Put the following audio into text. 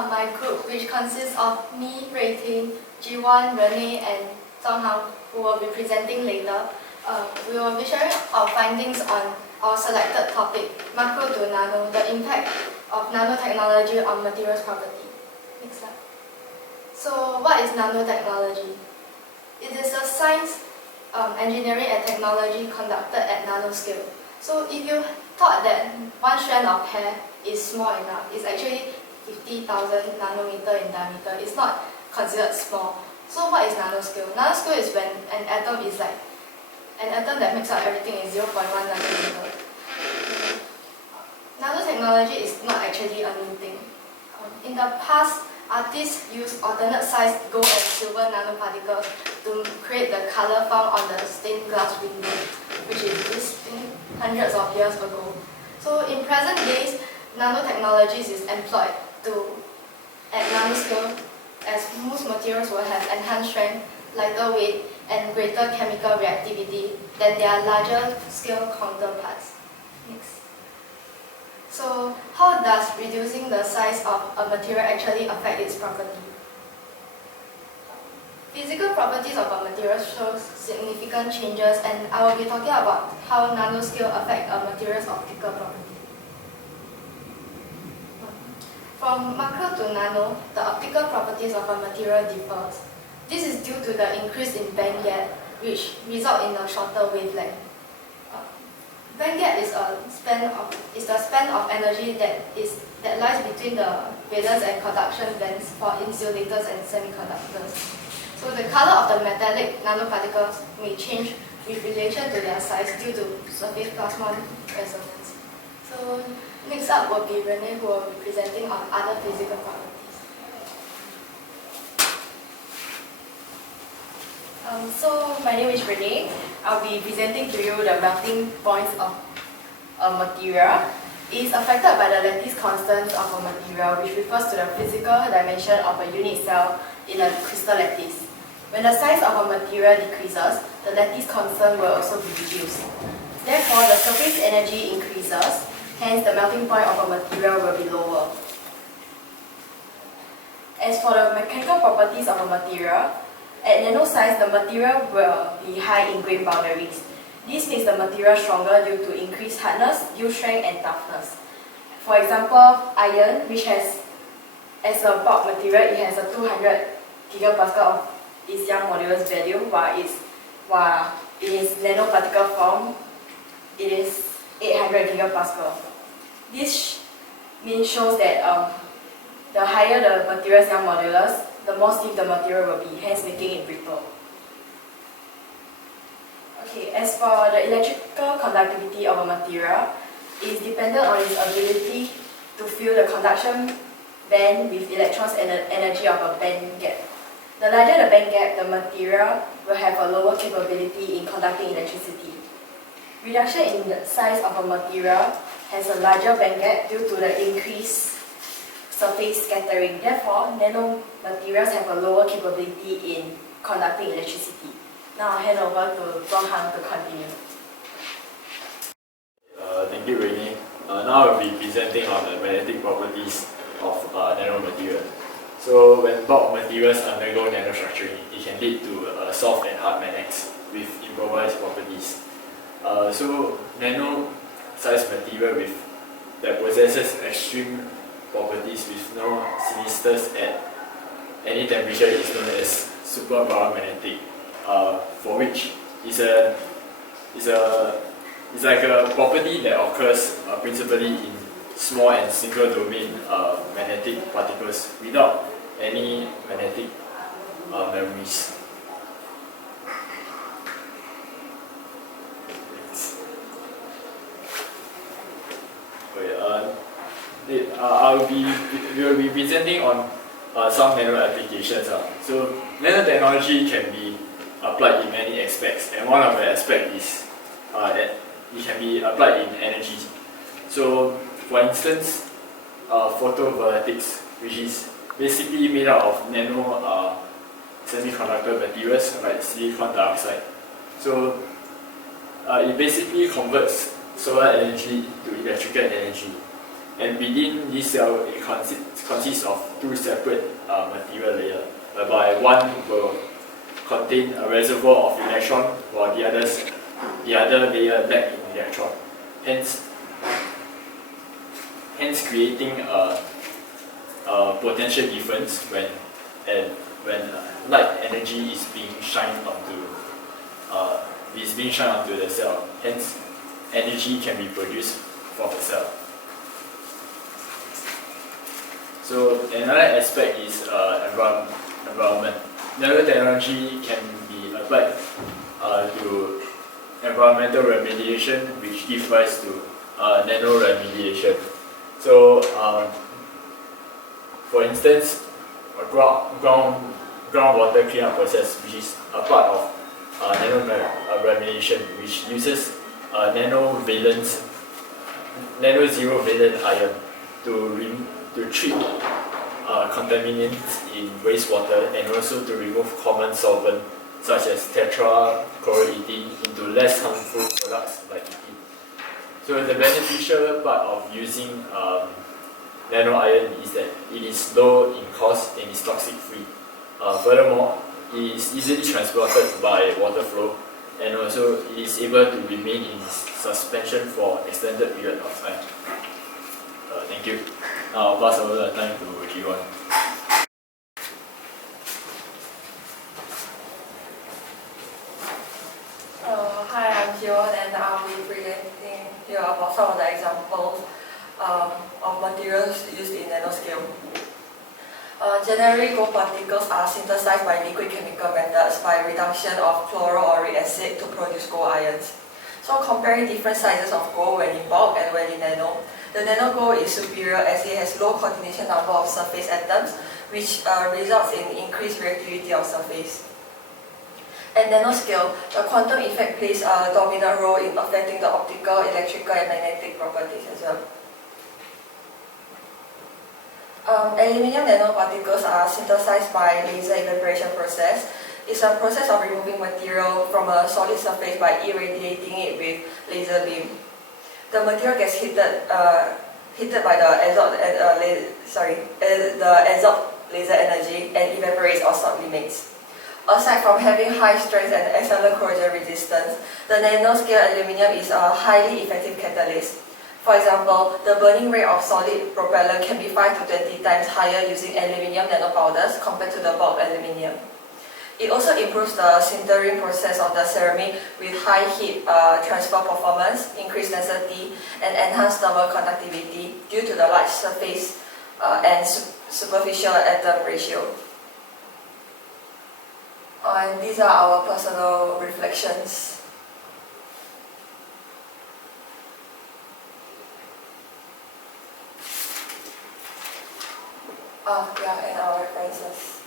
my group, which consists of me, Reiting, Jiwan, Renee, and Zhonghang, who will be presenting later, we will be sharing our findings on our selected topic, macro to nano, the impact of nanotechnology on materials property. Next slide. So, what is nanotechnology? It is a science, engineering and technology conducted at nanoscale. So, if you thought that one strand of hair is small enough, it's actually 50,000 nanometer in diameter. It's not considered small. So what is nanoscale? Nanoscale is when an atom is like an atom that makes up everything is 0.1 nanometer. Nanotechnology is not actually a new thing. In the past, artists used alternate size gold and silver nanoparticles to create the color found on the stained glass window, which is this thing hundreds of years ago. So in present days, nanotechnologies is employed at nanoscale, as most materials will have enhanced strength, lighter weight, and greater chemical reactivity than their larger scale counterparts. Next. So, how does reducing the size of a material actually affect its property? Physical properties of a material show significant changes, and I will be talking about how nanoscale affect a material's optical property. From macro to nano, the optical properties of a material differs. This is due to the increase in band gap, which result in a shorter wavelength. Band gap is the span of energy that lies between the valence and conduction bands for insulators and semiconductors. So the color of the metallic nanoparticles may change with relation to their size due to surface plasmon resonance. So next up will be Renee, who will be presenting on other physical properties. So my name is Renee. I'll be presenting to you the melting points of a material. It is affected by the lattice constants of a material, which refers to the physical dimension of a unit cell in a crystal lattice. When the size of a material decreases, the lattice constant will also be reduced. Therefore, the surface energy increases, hence the melting point of a material will be lower. As for the mechanical properties of a material, at nano size, the material will be high in grain boundaries. This makes the material stronger due to increased hardness, yield strength, and toughness. For example, iron, which has, as a bulk material, it has a 200 gigapascal of its Young modulus value, while in its nanoparticle form, it is 800 gigapascal. This shows that the higher the material's Young modulus, the more stiff the material will be, hence making it brittle. Okay, as for the electrical conductivity of a material, it is dependent on its ability to fill the conduction band with electrons and the energy of a band gap. The larger the band gap, the material will have a lower capability in conducting electricity. Reduction in the size of a material has a larger band gap due to the increased surface scattering. Therefore, nanomaterials have a lower capability in conducting electricity. Now I'll hand over to Zhonghang to continue. Thank you, Renee. Now I'll be presenting on the magnetic properties of nanomaterial. So when bulk materials undergo nanostructuring, it can lead to soft and hard magnets with improvised properties. So nano-sized material that possesses extreme properties with no sinisters at any temperature is known as superparamagnetic, for which is like a property that occurs principally in small and single domain magnetic particles without any magnetic memories. We will be presenting on some nano applications. So nanotechnology can be applied in many aspects, and one of the aspects is that it can be applied in energy. So for instance, photovoltaics, which is basically made out of nano semiconductor materials like silicon dioxide. So it basically converts solar energy to electrical energy. And within this cell, it consists of two separate material layers, whereby one will contain a reservoir of electron, while the other layer lack in electron. Hence creating a potential difference when light energy is being shined onto the cell. Hence, energy can be produced from the cell. So another aspect is environment. Nanotechnology can be applied to environmental remediation, which gives rise to nano remediation. So, for instance, a groundwater cleanup process, which is a part of nano remediation, which uses nano zero valent ion to treat contaminants in wastewater, and also to remove common solvent such as tetrachloroethene into less harmful products like ethene. So the beneficial part of using nano iron is that it is low in cost and is toxic free. Furthermore, it is easily transported by water flow, and also it is able to remain in suspension for extended period of time. Thank you. Now I'll pass over the time to G1. Hi, I'm Jiwon, and I'll be presenting here about some of the examples of materials used in nanoscale. Generally, gold particles are synthesized by liquid chemical methods by reduction of chloroauric acid to produce gold ions. So comparing different sizes of gold when in bulk and when in nano, the nano gold is superior as it has low coordination number of surface atoms, which results in increased reactivity of surface. At nanoscale, the quantum effect plays a dominant role in affecting the optical, electrical, and magnetic properties as well. Aluminium nanoparticles are synthesized by laser evaporation process. It's a process of removing material from a solid surface by irradiating it with laser beam. The material gets heated by the absorbed laser energy and evaporates or sublimates. Aside from having high strength and excellent corrosion resistance, the nanoscale aluminium is a highly effective catalyst. For example, the burning rate of solid propellant can be 5 to 20 times higher using aluminium nanopowders compared to the bulk aluminium. It also improves the sintering process of the ceramic with high heat transfer performance, increased density, and enhanced thermal conductivity due to the large surface and superficial atom ratio. And these are our personal reflections. And our references.